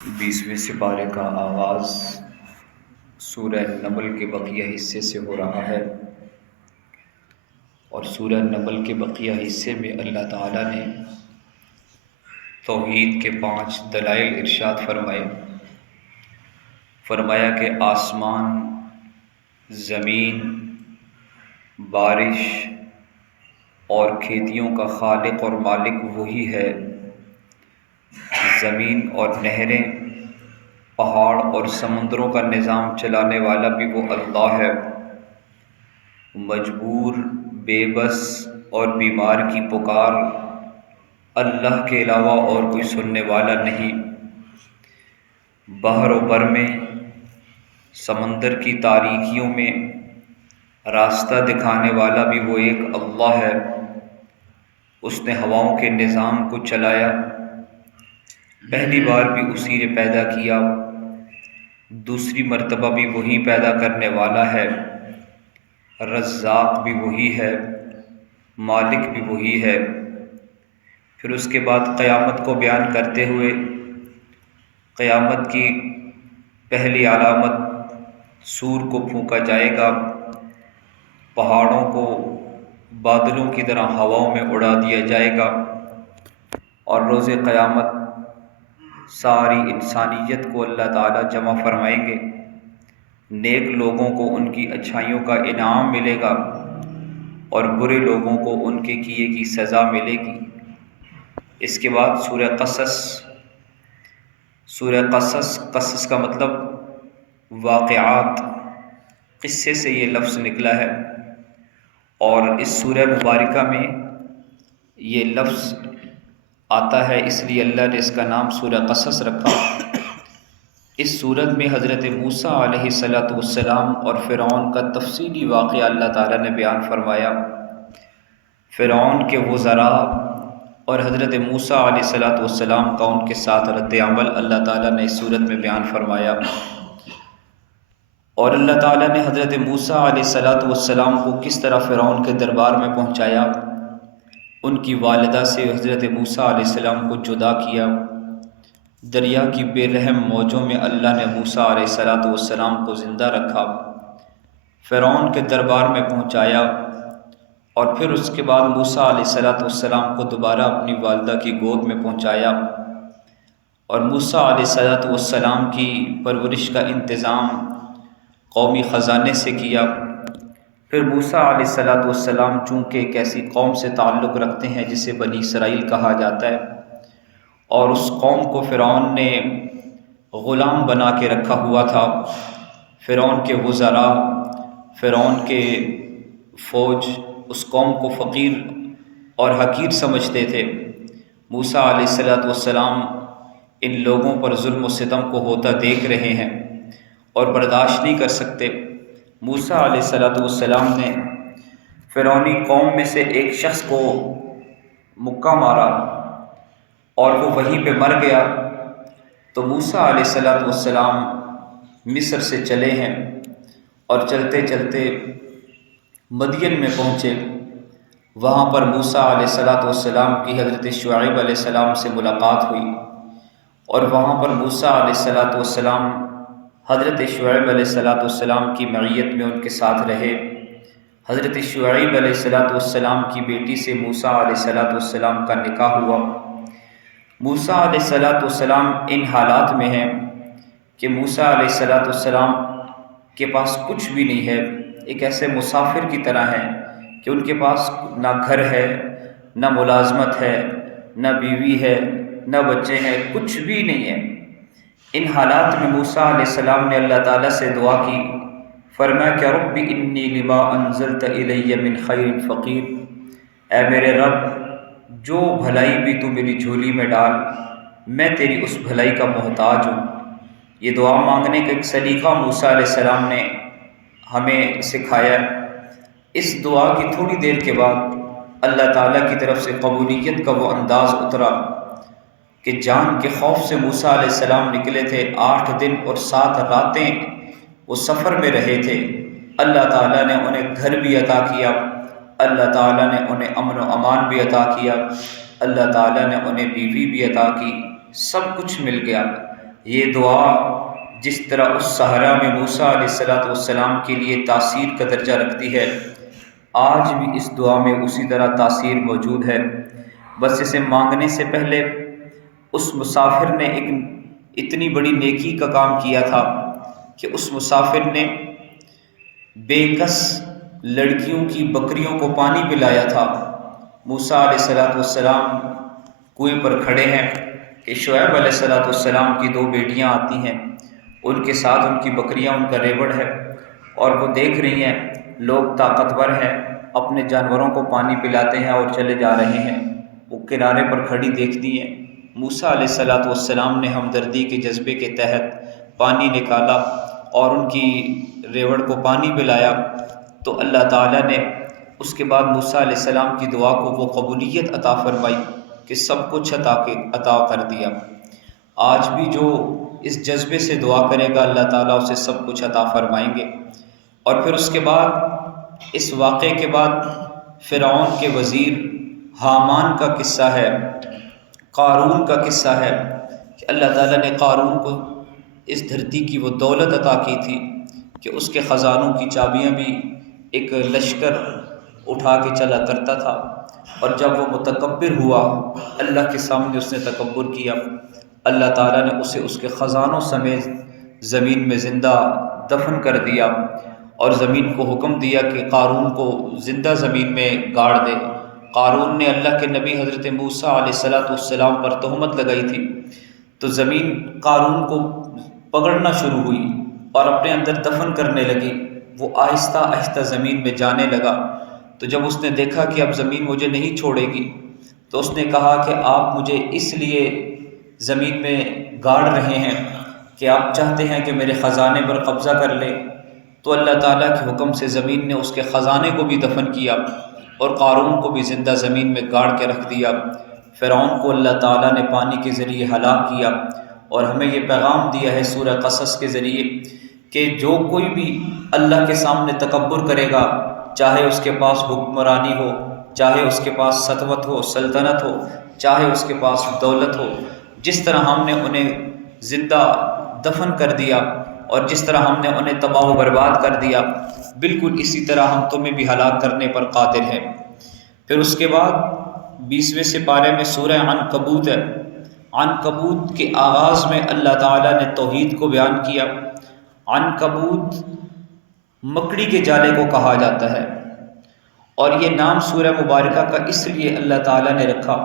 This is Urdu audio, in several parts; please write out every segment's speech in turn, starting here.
20ویں سپارے کا آغاز سورہ نمل کے بقیہ حصے سے ہو رہا ہے، اور سورہ نمل کے بقیہ حصے میں اللہ تعالیٰ نے توحید کے 5 دلائل ارشاد فرمایا کہ آسمان، زمین، بارش اور کھیتیوں کا خالق اور مالک وہی ہے۔ زمین اور نہریں، پہاڑ اور سمندروں کا نظام چلانے والا بھی وہ اللہ ہے۔ مجبور، بے بس اور بیمار کی پکار اللہ کے علاوہ اور کوئی سننے والا نہیں۔ بحر و بر میں، سمندر کی تاریکیوں میں راستہ دکھانے والا بھی وہ ایک اللہ ہے۔ اس نے ہواؤں کے نظام کو چلایا، پہلی بار بھی اسی نے پیدا کیا، دوسری مرتبہ بھی وہی پیدا کرنے والا ہے۔ رزاق بھی وہی ہے، مالک بھی وہی ہے۔ پھر اس کے بعد قیامت کو بیان کرتے ہوئے قیامت کی پہلی علامت سور کو پھونکا جائے گا، پہاڑوں کو بادلوں کی طرح ہواؤں میں اڑا دیا جائے گا، اور روز قیامت ساری انسانیت کو اللہ تعالیٰ جمع فرمائیں گے۔ نیک لوگوں کو ان کی اچھائیوں کا انعام ملے گا، اور برے لوگوں کو ان کے کیے کی سزا ملے گی۔ اس کے بعد سورہ قصص کا مطلب واقعات، قصے سے یہ لفظ نکلا ہے، اور اس سورہ مبارکہ میں یہ لفظ آتا ہے، اس لیے اللہ نے اس کا نام سورہ قصص رکھا۔ اس سورت میں حضرت موسیٰ علیہ السلام اور فرعون کا تفصیلی واقعہ اللہ تعالیٰ نے بیان فرمایا۔ فرعون کے وزراء اور حضرت موسیٰ علیہ السلام کا ان کے ساتھ رد عمل اللہ تعالیٰ نے اس سورت میں بیان فرمایا، اور اللہ تعالیٰ نے حضرت موسیٰ علیہ السلام کو کس طرح فرعون کے دربار میں پہنچایا، ان کی والدہ سے حضرت موسیٰ علیہ السلام کو جدا کیا، دریا کی بے رحم موجوں میں اللہ نے موسیٰ علیہ السلام کو زندہ رکھا، فرعون کے دربار میں پہنچایا، اور پھر اس کے بعد موسیٰ علیہ السلام کو دوبارہ اپنی والدہ کی گود میں پہنچایا، اور موسیٰ علیہ السلام کی پرورش کا انتظام قومی خزانے سے کیا۔ پھر موسیٰ علیہ السلام چونکہ ایک ایسی قوم سے تعلق رکھتے ہیں جسے بنی اسرائیل کہا جاتا ہے، اور اس قوم کو فرعون نے غلام بنا کے رکھا ہوا تھا۔ فرعون کے وزراء، فرعون کے فوج اس قوم کو فقیر اور حقیر سمجھتے تھے۔ موسیٰ علیہ السلام ان لوگوں پر ظلم و ستم کو ہوتا دیکھ رہے ہیں اور برداشت نہیں کر سکتے۔ موسیٰ علیہ السلام نے فرعونی قوم میں سے ایک شخص کو مکہ مارا، اور وہ وہیں پہ مر گیا۔ تو موسیٰ علیہ السلام مصر سے چلے ہیں، اور چلتے چلتے مدین میں پہنچے۔ وہاں پر موسیٰ علیہ السلام کی حضرت شعیب علیہ السلام سے ملاقات ہوئی، اور وہاں پر موسیٰ علیہ السلام حضرت شعیب علیہ السلام کی معیت میں ان کے ساتھ رہے۔ حضرت شعیب علیہ السلام کی بیٹی سے موسیٰ علیہ السلام کا نکاح ہوا۔ موسیٰ علیہ السلام ان حالات میں ہیں کہ موسیٰ علیہ السلام کے پاس کچھ بھی نہیں ہے، ایک ایسے مسافر کی طرح ہیں کہ ان کے پاس نہ گھر ہے، نہ ملازمت ہے، نہ بیوی ہے، نہ بچے ہیں، کچھ بھی نہیں ہے۔ ان حالات میں موسیٰ علیہ السلام نے اللہ تعالیٰ سے دعا کی، فرمایا کہ رب انی لما انزلت الی من خیر فقیر، اے میرے رب جو بھلائی بھی تو میری جھولی میں ڈال، میں تیری اس بھلائی کا محتاج ہوں۔ یہ دعا مانگنے کا ایک سلیقہ موسیٰ علیہ السلام نے ہمیں سکھایا۔ اس دعا کی تھوڑی دیر کے بعد اللہ تعالیٰ کی طرف سے قبولیت کا وہ انداز اترا کہ جان کے خوف سے موسیٰ علیہ السلام نکلے تھے۔ 8 دن اور 7 راتیں وہ سفر میں رہے تھے۔ اللہ تعالیٰ نے انہیں گھر بھی عطا کیا، اللہ تعالیٰ نے انہیں امن و امان بھی عطا کیا، اللہ تعالیٰ نے انہیں بیوی بھی عطا کی، سب کچھ مل گیا۔ یہ دعا جس طرح اس صحرا میں موسیٰ علیہ السلام کے لیے تاثیر کا درجہ رکھتی ہے، آج بھی اس دعا میں اسی طرح تاثیر موجود ہے۔ بس اسے مانگنے سے پہلے اس مسافر نے ایک اتنی بڑی نیکی کا کام کیا تھا کہ اس مسافر نے بے کس لڑکیوں کی بکریوں کو پانی پلایا تھا۔ موسیٰ علیہ السلام کنویں پر کھڑے ہیں کہ شعیب علیہ السلام کی 2 بیٹیاں آتی ہیں، ان کے ساتھ ان کی بکریاں، ان کا ریوڑ ہے، اور وہ دیکھ رہی ہیں لوگ طاقتور ہیں، اپنے جانوروں کو پانی پلاتے ہیں اور چلے جا رہے ہیں۔ وہ کنارے پر کھڑی دیکھتی ہیں۔ موسیٰ علیہ السلام نے ہمدردی کے جذبے کے تحت پانی نکالا اور ان کی ریوڑ کو پانی پلایا، تو اللہ تعالیٰ نے اس کے بعد موسیٰ علیہ السلام کی دعا کو وہ قبولیت عطا فرمائی کہ سب کچھ عطا کر دیا۔ آج بھی جو اس جذبے سے دعا کرے گا اللہ تعالیٰ اسے سب کچھ عطا فرمائیں گے۔ اور پھر اس کے بعد، اس واقعے کے بعد، فرعون کے وزیر حامان کا قصہ ہے، قارون کا قصہ ہے کہ اللہ تعالیٰ نے قارون کو اس دھرتی کی وہ دولت عطا کی تھی کہ اس کے خزانوں کی چابیاں بھی ایک لشکر اٹھا کے چلا کرتا تھا، اور جب وہ متکبر ہوا، اللہ کے سامنے اس نے تکبر کیا، اللہ تعالیٰ نے اسے اس کے خزانوں سمیت زمین میں زندہ دفن کر دیا، اور زمین کو حکم دیا کہ قارون کو زندہ زمین میں گاڑ دے۔ قارون نے اللہ کے نبی حضرت موسیٰ علیہ السلام پر تہمت لگائی تھی، تو زمین قارون کو پکڑنا شروع ہوئی اور اپنے اندر دفن کرنے لگی۔ وہ آہستہ آہستہ زمین میں جانے لگا، تو جب اس نے دیکھا کہ اب زمین مجھے نہیں چھوڑے گی، تو اس نے کہا کہ آپ مجھے اس لیے زمین میں گاڑ رہے ہیں کہ آپ چاہتے ہیں کہ میرے خزانے پر قبضہ کر لیں۔ تو اللہ تعالیٰ کے حکم سے زمین نے اس کے خزانے کو بھی دفن کیا اور قارون کو بھی زندہ زمین میں گاڑ کے رکھ دیا۔ فرعون کو اللہ تعالیٰ نے پانی کے ذریعے ہلاک کیا، اور ہمیں یہ پیغام دیا ہے سورہ قصص کے ذریعے کہ جو کوئی بھی اللہ کے سامنے تکبر کرے گا، چاہے اس کے پاس حکمرانی ہو، چاہے اس کے پاس سطوت ہو، سلطنت ہو، چاہے اس کے پاس دولت ہو، جس طرح ہم نے انہیں زندہ دفن کر دیا اور جس طرح ہم نے انہیں تباہ و برباد کر دیا، بالکل اسی طرح ہم تمہیں بھی ہلاک کرنے پر قادر ہیں۔ پھر اس کے بعد 20ویں سپارے میں سورہ عنکبوت ہے۔ عنکبوت کے آغاز میں اللہ تعالیٰ نے توحید کو بیان کیا۔ عنکبوت مکڑی کے جالے کو کہا جاتا ہے، اور یہ نام سورہ مبارکہ کا اس لیے اللہ تعالیٰ نے رکھا،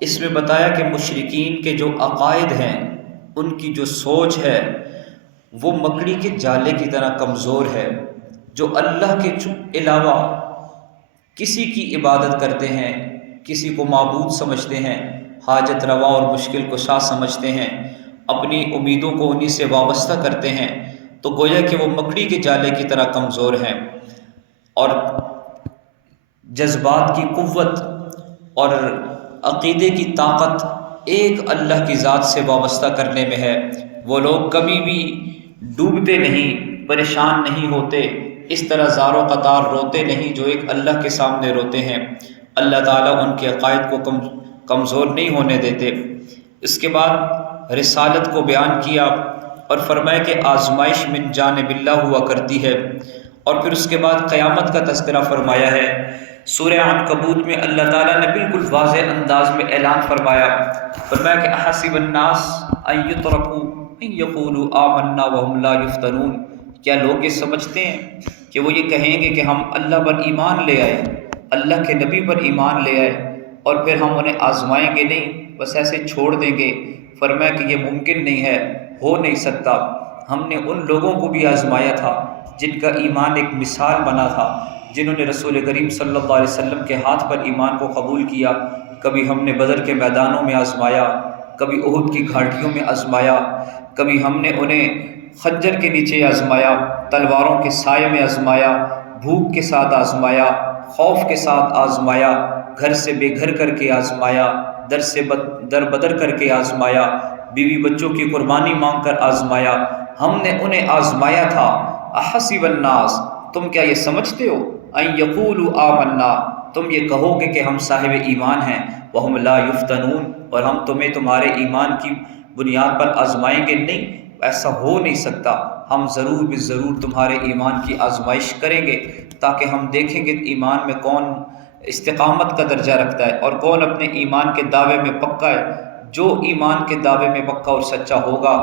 اس میں بتایا کہ مشرکین کے جو عقائد ہیں، ان کی جو سوچ ہے وہ مکڑی کے جالے کی طرح کمزور ہے۔ جو اللہ کے علاوہ کسی کی عبادت کرتے ہیں، کسی کو معبود سمجھتے ہیں، حاجت روا اور مشکل کشا سمجھتے ہیں، اپنی امیدوں کو انہی سے وابستہ کرتے ہیں، تو گویا کہ وہ مکڑی کے جالے کی طرح کمزور ہیں، اور جذبات کی قوت اور عقیدے کی طاقت ایک اللہ کی ذات سے وابستہ کرنے میں ہے۔ وہ لوگ کبھی بھی ڈوبتے نہیں، پریشان نہیں ہوتے، اس طرح زار و قطار روتے نہیں جو ایک اللہ کے سامنے روتے ہیں۔ اللہ تعالیٰ ان کے عقائد کو کمزور نہیں ہونے دیتے۔ اس کے بعد رسالت کو بیان کیا اور فرمایا کہ آزمائش من جانب اللہ ہوا کرتی ہے، اور پھر اس کے بعد قیامت کا تذکرہ فرمایا ہے۔ سورہ عنکبوت میں اللہ تعالیٰ نے بالکل واضح انداز میں اعلان فرمایا کہ احسب الناس ان یترکوا ان یقولوا آمنا وهم لا یفتنون، کیا لوگ یہ سمجھتے ہیں کہ وہ یہ کہیں گے کہ ہم اللہ پر ایمان لے آئے، اللہ کے نبی پر ایمان لے آئے، اور پھر ہم انہیں آزمائیں گے نہیں، بس ایسے چھوڑ دیں گے؟ فرمایا کہ یہ ممکن نہیں ہے، ہو نہیں سکتا۔ ہم نے ان لوگوں کو بھی آزمایا تھا جن کا ایمان ایک مثال بنا تھا، جنہوں نے رسول کریم صلی اللہ علیہ وسلم کے ہاتھ پر ایمان کو قبول کیا۔ کبھی ہم نے بدر کے میدانوں میں آزمایا، کبھی احد کی گھاٹیوں میں آزمایا، کبھی ہم نے انہیں خنجر کے نیچے آزمایا، تلواروں کے سائے میں آزمایا، بھوک کے ساتھ آزمایا، خوف کے ساتھ آزمایا، گھر سے بے گھر کر کے آزمایا، در سے در بدر کر کے آزمایا، بیوی بچوں کی قربانی مانگ کر آزمایا۔ ہم نے انہیں آزمایا تھا۔ احسب الناس، تم کیا یہ سمجھتے ہو ان یقولوا آمنا، تم یہ کہو گے کہ ہم صاحب ایمان ہیں، وہم لا یفتنون، اور ہم تمہیں تمہارے ایمان کی بنیاد پر آزمائیں گے؟ نہیں، ایسا ہو نہیں سکتا۔ ہم ضرور ضرور تمہارے ایمان کی آزمائش کریں گے تاکہ ہم دیکھیں گے ایمان میں کون استقامت کا درجہ رکھتا ہے اور کون اپنے ایمان کے دعوے میں پکا ہے۔ جو ایمان کے دعوے میں پکا اور سچا ہوگا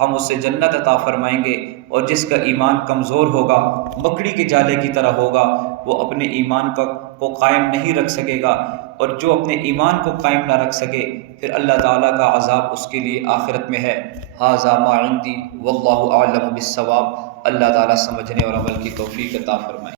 ہم اسے جنت عطا فرمائیں گے، اور جس کا ایمان کمزور ہوگا، مکڑی کے جالے کی طرح ہوگا، وہ اپنے ایمان کو قائم نہیں رکھ سکے گا، اور جو اپنے ایمان کو قائم نہ رکھ سکے پھر اللہ تعالیٰ کا عذاب اس کے لیے آخرت میں ہے۔ ھذا ما عندی واللہ اعلم بالصواب۔ اللہ تعالیٰ سمجھنے اور عمل کی توفیق عطا فرمائے۔